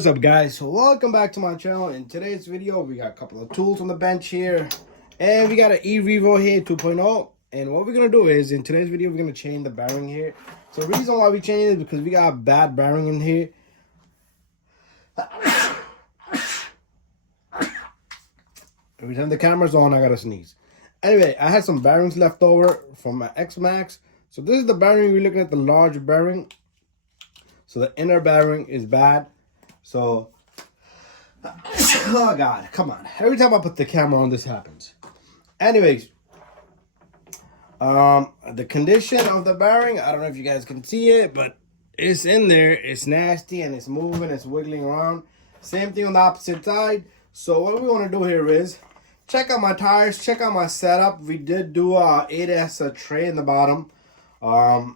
What's up, guys? So welcome back to my channel. In today's video we got a couple of tools on the bench here, and we got an E-REVO here 2.0. And what we're gonna do is in today's video we're gonna change the bearing here. So the reason why we change it is because we got bad bearing in here. Every time the camera's on I gotta sneeze. Anyway, I had some bearings left over from my X-Max. So this is the bearing. We're looking at the large bearing. So the inner bearing is bad. So, oh God, come on. Every time I put the camera on, this happens. Anyways, the condition of the bearing, I don't know if you guys can see it, but it's in there. It's nasty and it's moving, it's wiggling around. Same thing on the opposite side. So what we want to do here is check out my tires, check out my setup. We did do a 8S tray in the bottom. I'm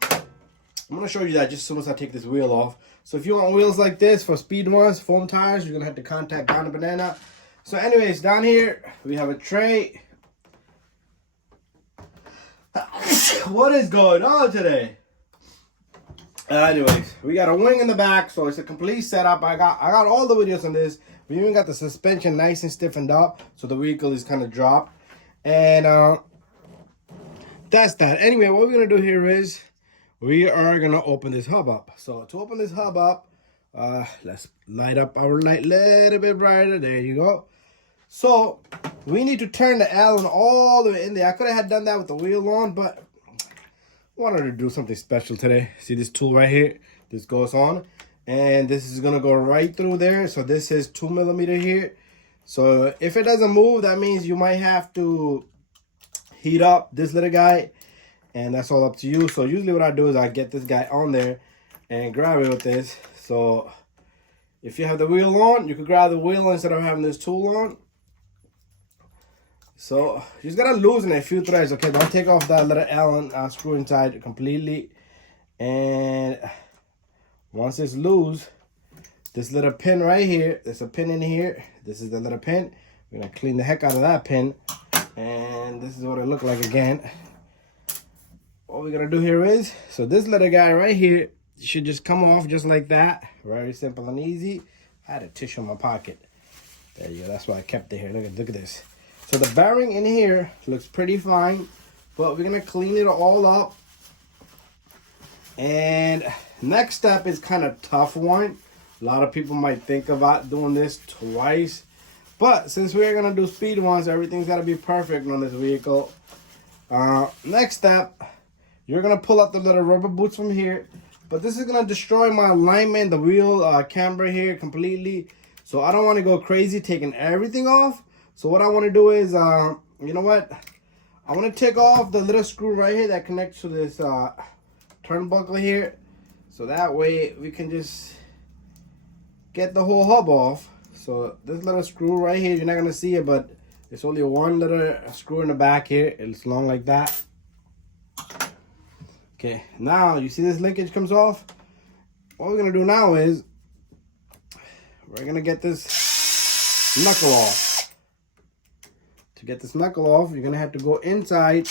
going to show you that just as soon as I take this wheel off. So if you want wheels like this for speed ones, foam tires, you're going to have to contact Down Banana. So anyways, down here, we have a tray. What is going on today? Anyways, we got a wing in the back, so it's a complete setup. I got all the videos on this. We even got the suspension nice and stiffened up, so the vehicle is kind of dropped. And that's that. Anyway, what we're going to do here is we are going to open this hub up. So to open this hub up, let's light up our light a little bit brighter. There you go. So we need to turn the Allen all the way in there. I could have done that with the wheel on, but I wanted to do something special today. See this tool right here? This goes on, and this is going to go right through there. So this is 2mm here. So if it doesn't move, that means you might have to heat up this little guy. And that's all up to you. So usually what I do is I get this guy on there and grab it with this. So if you have the wheel on, you can grab the wheel instead of having this tool on. So you just gotta loosen a few threads. Okay, don't take off that little Allen screw inside completely. And once it's loose, this little pin right here, there's a pin in here. This is the little pin. We're gonna clean the heck out of that pin. And this is what it looked like again. What we're gonna do here is, so this little guy right here should just come off just like that. Very simple and easy. I had a tissue in my pocket. There you go, that's why I kept it here. Look at this. So the bearing in here looks pretty fine, but we're gonna clean it all up. And next step is kind of tough one. A lot of people might think about doing this twice, but since we're gonna do speed ones, everything's gotta be perfect on this vehicle. Next step, you're going to pull out the little rubber boots from here. But this is going to destroy my alignment, the wheel camber here completely. So I don't want to go crazy taking everything off. So what I want to do is, you know what? I want to take off the little screw right here that connects to this turnbuckle here. So that way we can just get the whole hub off. So this little screw right here, you're not going to see it, but it's only one little screw in the back here. It's long like that. Okay, now you see this linkage comes off. What we're gonna do now is we're gonna get this knuckle off. To get this knuckle off, you're gonna have to go inside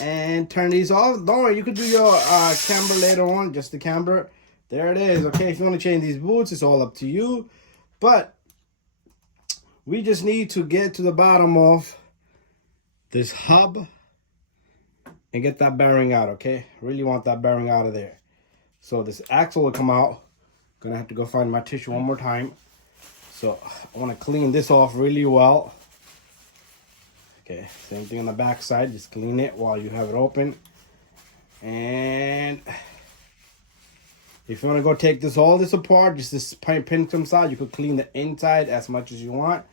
and turn these off. Don't worry, you could do your camber later on, just the camber. There it is. Okay, if you want to change these boots, it's all up to you. But we just need to get to the bottom of this hub and get that bearing out, okay? Really want that bearing out of there. So this axle will come out. Gonna have to go find my tissue one more time. So I want to clean this off really well. Okay, same thing on the back side. Just clean it while you have it open. And if you want to go take all this apart, just this pin comes out, you could clean the inside as much as you want.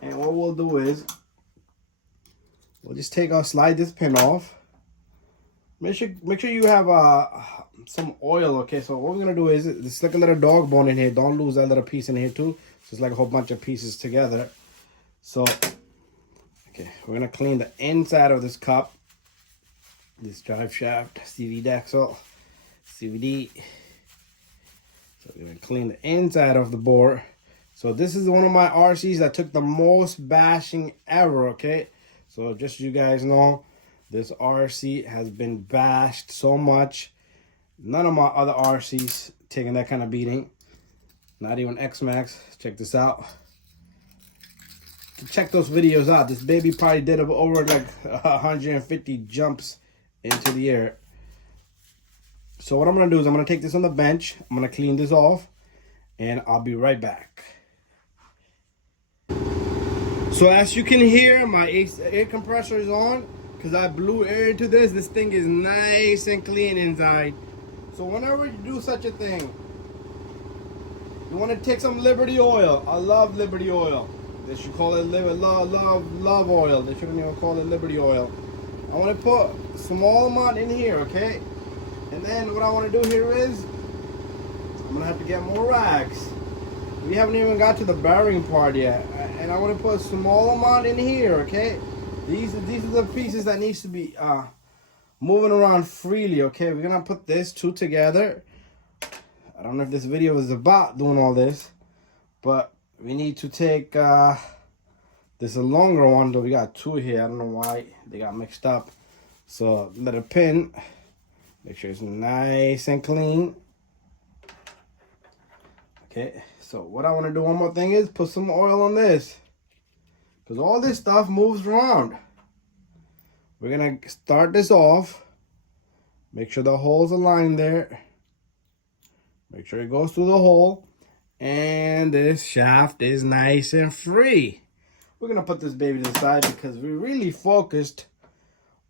And what we'll do is we'll just slide this pin off. Make sure you have some oil, okay? So what we're gonna do is, it's like a little dog bone in here. Don't lose that little piece in here too. So it's like a whole bunch of pieces together. So, okay, we're gonna clean the inside of this cup, this drive shaft, CVD axle, CVD. So we're gonna clean the inside of the bore. So this is one of my RCs that took the most bashing ever, okay? So just so you guys know, this RC has been bashed so much. None of my other RCs taking that kind of beating. Not even X-Max. Check this out. Check those videos out. This baby probably did over like 150 jumps into the air. So what I'm going to do is I'm going to take this on the bench. I'm going to clean this off. And I'll be right back. So as you can hear, my air compressor is on. Because I blew air into this. This thing is nice and clean inside. So whenever you do such a thing, you want to take some Liberty oil. I love Liberty oil. They should call it love oil. They shouldn't even call it Liberty oil. I want to put a small amount in here, okay? And then what I want to do here is, I'm going to have to get more rags. We haven't even got to the bearing part yet. And I want to put a small amount in here, okay? These are the pieces that needs to be moving around freely, okay? We're going to put this two together. I don't know if this video is about doing all this, but we need to take this a longer one, though we got two here. I don't know why they got mixed up. So let it pin. Make sure it's nice and clean. Okay, so what I want to do one more thing is put some oil on this. Because all this stuff moves around. We're going to start this off. Make sure the holes align there. Make sure it goes through the hole. And this shaft is nice and free. We're going to put this baby to the side because we really focused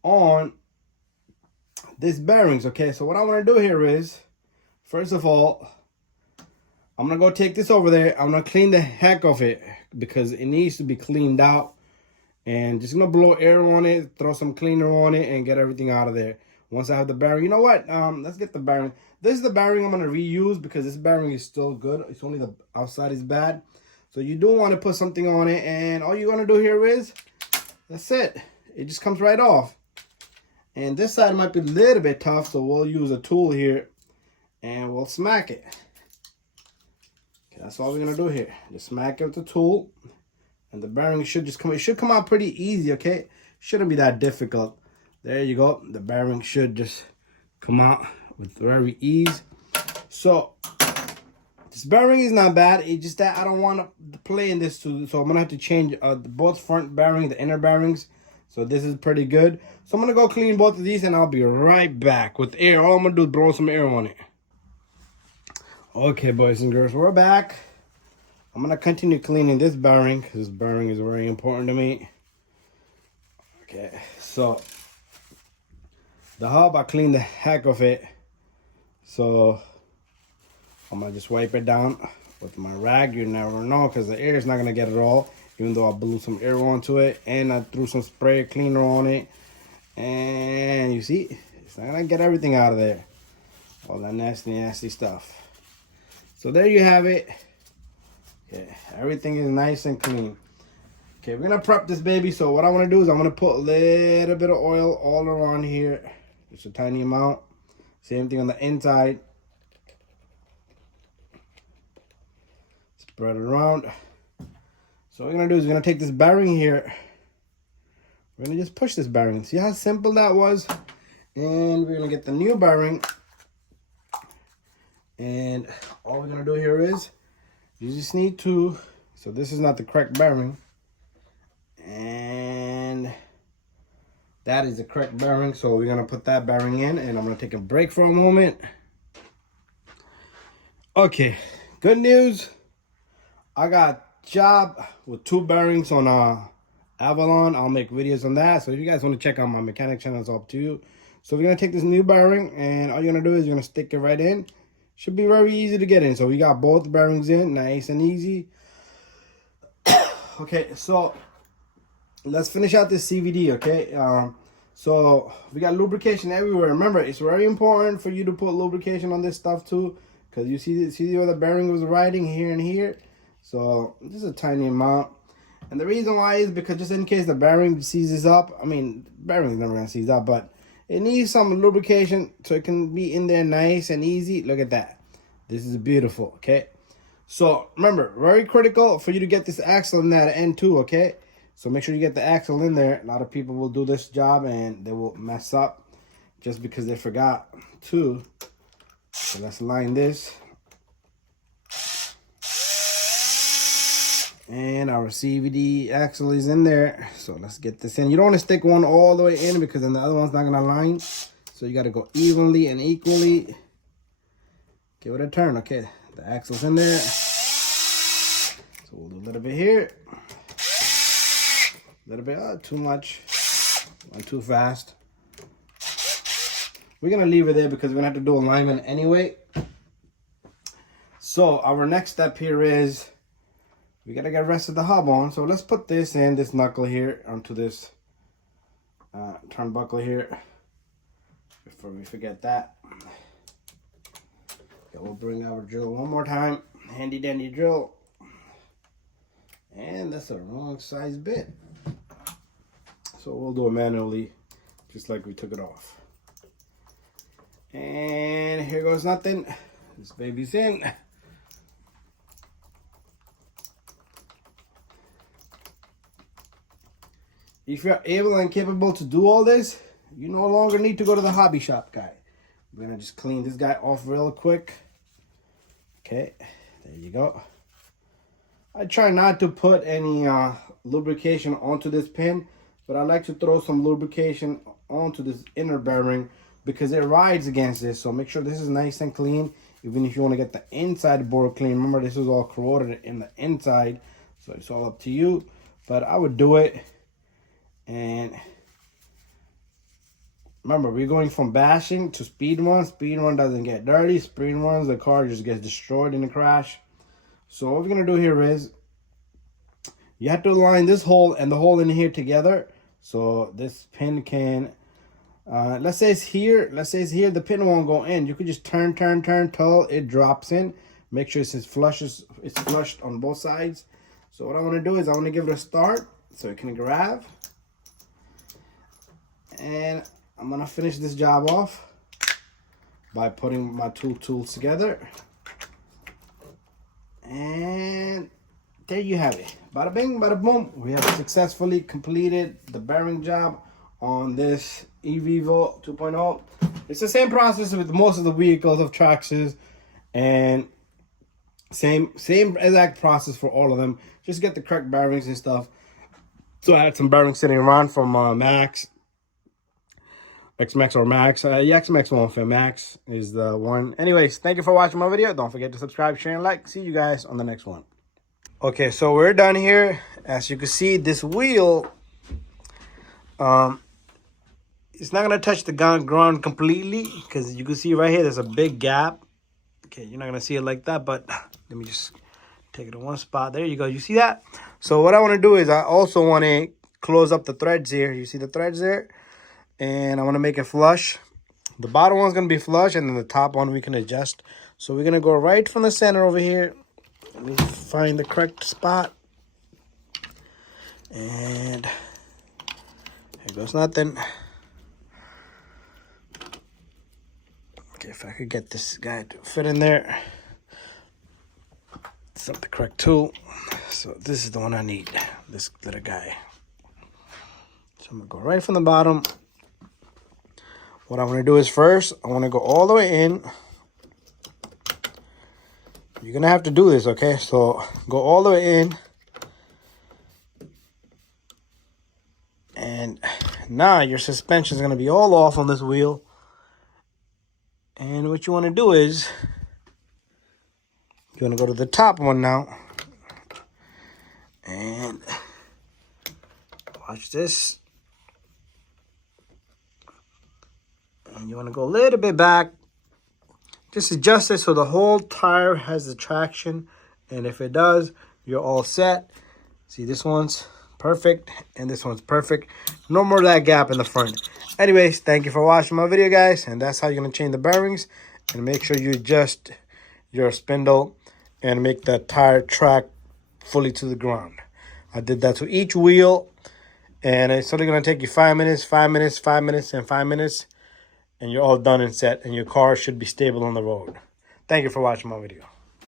on these bearings. Okay, so what I want to do here is, first of all, I'm going to go take this over there. I'm going to clean the heck of it because it needs to be cleaned out. And just going to blow air on it, throw some cleaner on it, and get everything out of there. Once I have the bearing, you know what? Let's get the bearing. This is the bearing I'm going to reuse because this bearing is still good. It's only the outside is bad. So you do want to put something on it. And all you're going to do here is, that's it. It just comes right off. And this side might be a little bit tough. So we'll use a tool here. And we'll smack it. Okay, that's all we're going to do here. Just smack it with the tool. And the bearing should just come. It should come out pretty easy, okay? Shouldn't be that difficult. There you go. The bearing should just come out with very ease. So this bearing is not bad. It's just that I don't want to play in this too. So I'm gonna have to change both front bearing, the inner bearings. So this is pretty good. So I'm gonna go clean both of these and I'll be right back with air. All I'm gonna do is blow some air on it. Okay, boys and girls, we're back. I'm gonna continue cleaning this bearing because this bearing is very important to me. Okay, so the hub, I cleaned the heck of it. So I'm gonna just wipe it down with my rag. You never know because the air is not gonna get it all, even though I blew some air onto it and I threw some spray cleaner on it. And you see, it's not gonna get everything out of there. All that nasty stuff. So there you have it. Okay, everything is nice and clean. Okay, we're gonna prep this baby. So what I wanna do is I'm gonna put a little bit of oil all around here. Just a tiny amount. Same thing on the inside. Spread it around. So what we're gonna do is we're gonna take this bearing here. We're gonna just push this bearing. See how simple that was? And we're gonna get the new bearing. And all we're gonna do here is, you just need to, so this is not the correct bearing. And that is the correct bearing. So we're gonna put that bearing in and I'm gonna take a break for a moment. Okay, good news. I got job with 2 bearings on Avalon. I'll make videos on that. So if you guys want to check out my mechanic channel, it's up to you. So we're gonna take this new bearing and all you're gonna do is you're gonna stick it right in. Should be very easy to get in. So we got both bearings in, nice and easy. Okay, so let's finish out this CVD, okay? So we got lubrication everywhere. Remember, it's very important for you to put lubrication on this stuff too, because you see where the bearing was riding here and here. So just a tiny amount. And the reason why is because just in case the bearing seizes up, I mean, bearing is never gonna seize up, but it needs some lubrication so it can be in there nice and easy. Look at that. This is beautiful, okay? So remember, very critical for you to get this axle in that end too, okay? So make sure you get the axle in there. A lot of people will do this job and they will mess up just because they forgot to So let's line this. And our CVD axle is in there. So let's get this in. You don't want to stick one all the way in because then the other one's not going to line. So you got to go evenly and equally. Give it a turn. Okay, the axle's in there. So we'll do a little bit here. A little bit, too much. Went too fast. We're going to leave it there because we're going to have to do alignment anyway. So our next step here is we got to get the rest of the hub on. So let's put this in, this knuckle here onto this turnbuckle here before we forget that. Okay, we'll bring our drill one more time. Handy dandy drill. And that's a wrong size bit. So we'll do it manually just like we took it off. And here goes nothing. This baby's in. If you're able and capable to do all this, you no longer need to go to the hobby shop, guy. We're gonna just clean this guy off real quick. Okay, there you go. I try not to put any lubrication onto this pin, but I like to throw some lubrication onto this inner bearing because it rides against this. So make sure this is nice and clean. Even if you want to get the inside board clean, remember this is all corroded in the inside, so it's all up to you. But I would do it. And remember, we're going from bashing to speed one. Speed one doesn't get dirty. Speed ones, the car just gets destroyed in a crash. So what we're gonna do here is you have to align this hole and the hole in here together. So this pin can, let's say it's here. Let's say it's here. The pin won't go in. You could just turn till it drops in. Make sure it's flushed on both sides. So what I want to do is I want to give it a start so it can grab. And I'm gonna finish this job off by putting my two tools together. And there you have it. Bada bing, bada boom. We have successfully completed the bearing job on this E-REVO 2.0. It's the same process with most of the vehicles of Traxxas, and same exact process for all of them. Just get the correct bearings and stuff. So I had some bearings sitting around from Max. XMAX or Max. The XMAX won't fit. Max is the one. Anyways, thank you for watching my video. Don't forget to subscribe, share, and like. See you guys on the next one. Okay, so we're done here. As you can see, this wheel, it's not gonna touch the ground completely because you can see right here there's a big gap. Okay, you're not gonna see it like that, but let me just take it in one spot. There you go. You see that? So what I want to do is I also want to close up the threads here. You see the threads there? And I want to make it flush. The bottom one's going to be flush, and then the top one we can adjust. So we're going to go right from the center over here. Let me find the correct spot. And here goes nothing. Okay, if I could get this guy to fit in there. It's not the correct tool. So this is the one I need, this little guy. So I'm going to go right from the bottom. What I want to do is first, I want to go all the way in. You're going to have to do this, okay? So go all the way in. And now your suspension is going to be all off on this wheel. And what you want to do is, you want to go to the top one now. And watch this. And you want to go a little bit back. Just adjust it so the whole tire has the traction. And if it does, you're all set. See, this one's perfect and this one's perfect. No more of that gap in the front. Anyways, thank you for watching my video, guys. And that's how you're going to change the bearings. And make sure you adjust your spindle and make the tire track fully to the ground. I did that to each wheel. And it's only going to take you 5 minutes, 5 minutes, 5 minutes, and 5 minutes. And you're all done and set, and your car should be stable on the road. Thank you for watching my video.